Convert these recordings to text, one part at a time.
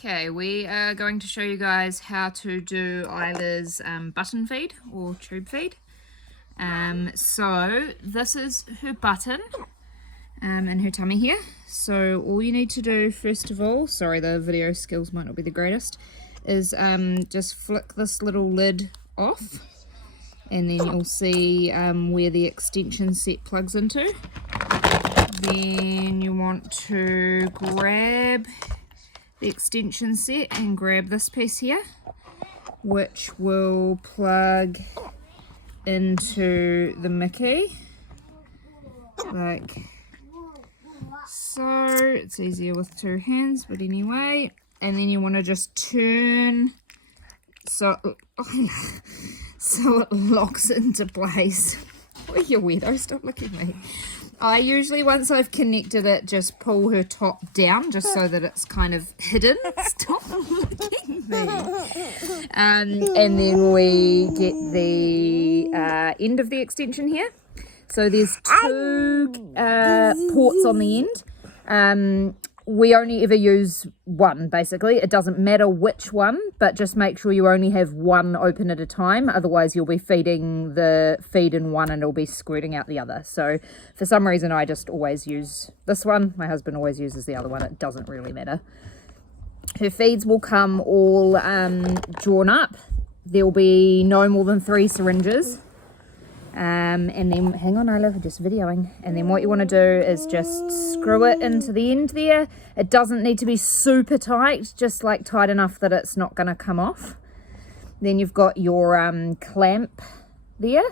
Okay, we are going to show you guys how to do Isla's button feed or tube feed. So this is her button and her tummy here. So all you need to do first of all, sorry the video skills might not be the greatest, is just flick this little lid off and then you'll see where the extension set plugs into. Then you want to grab the extension set and grab this piece here, which will plug into the Mickey like so. It's easier with two hands, but anyway, and then you want to just turn so it locks into place. Oh, you weirdo, stop looking at me. I usually, once I've connected it, just pull her top down just so that it's kind of hidden. Stop looking at me. And then we get the end of the extension here. So there's two ports on the end. We only ever use one, basically. It doesn't matter which one, but just make sure you only have one open at a time. Otherwise, you'll be feeding the feed in one and it'll be squirting out the other. So for some reason, I just always use this one. My husband always uses the other one. It doesn't really matter. Her feeds will come all drawn up. There'll be no more than 3 syringes. And then, hang on Isla, we're just videoing. And then what you want to do is just screw it into the end there. It doesn't need to be super tight, just like tight enough that it's not going to come off. Then you've got your clamp there.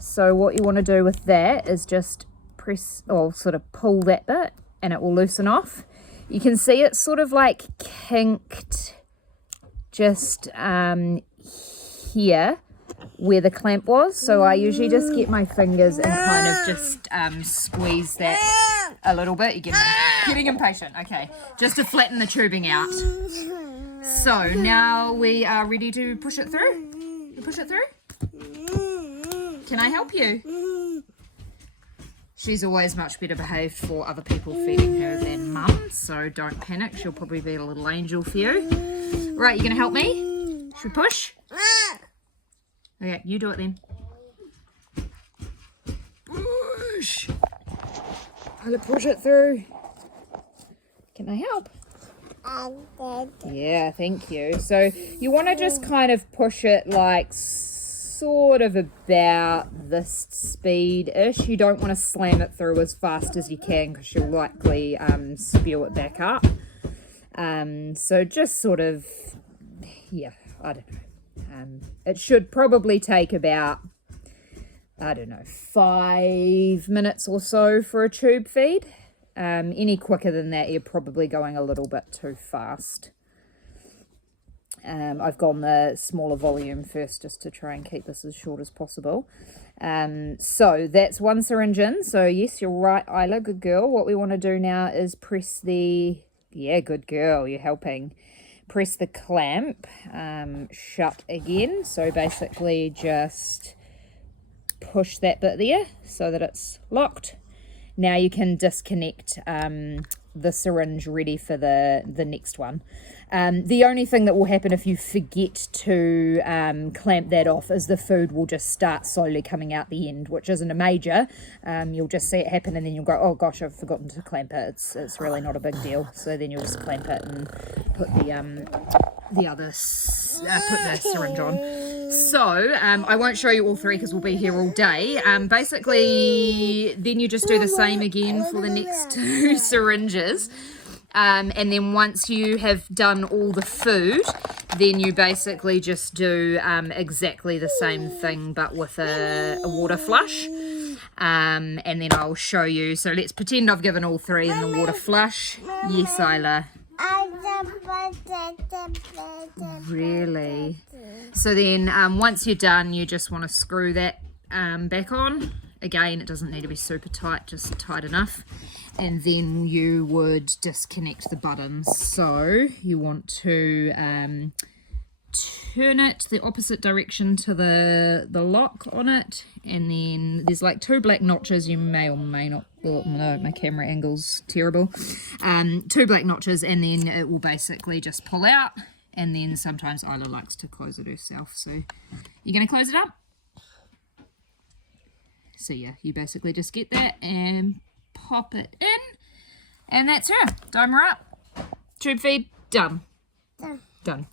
So what you want to do with that is just press, or sort of pull that bit, and it will loosen off. You can see it's sort of like kinked just here where the clamp was, so I usually just get my fingers and kind of just squeeze that a little bit. You're getting impatient. Okay, just to flatten the tubing out. So now we are ready to push it through. You push it through? Can I help you? She's always much better behaved for other people feeding her than mum, so don't panic. She'll probably be a little angel for you. Right, you gonna help me? Should we push? Okay, you do it then. Push! I'll push it through. Can I help? Yeah, thank you. So you want to just kind of push it like sort of about this speed-ish. You don't want to slam it through as fast as you can because you'll likely spew it back up. So just sort of, yeah, I don't know. It should probably take about, I don't know, 5 minutes or so for a tube feed. Any quicker than that, you're probably going a little bit too fast. I've gone the smaller volume first just to try and keep this as short as possible. So that's one syringe in. So yes, you're right, Isla, good girl. What we want to do now is press the, yeah, good girl, you're helping. Press the clamp shut again. So basically just push that bit there so that it's locked. Now you can disconnect the syringe ready for the next one. The only thing that will happen if you forget to clamp that off is the food will just start slowly coming out the end, which isn't a major. You'll just see it happen and then you'll go, oh gosh, I've forgotten to clamp it. It's really not a big deal. So then you'll just clamp it and put the syringe on. So I won't show you all 3 because we'll be here all day. Basically, then you just do the same again for the next 2 syringes. And then once you have done all the food, then you basically just do exactly the same thing but with a water flush. And then I'll show you. So let's pretend I've given all 3 in the water flush. Yes, Isla. Really? So then once you're done, you just want to screw that back on. Again, it doesn't need to be super tight, just tight enough. And then you would disconnect the buttons. So you want to turn it the opposite direction to the lock on it, and then there's like 2 black notches. You may or may not, oh no, my camera angle's terrible. 2 black notches, and then it will basically just pull out, and then sometimes Isla likes to close it herself. So you're going to close it up. So yeah, you basically just get that and pop it in, and that's her. Dome her up. Tube feed, done. Done.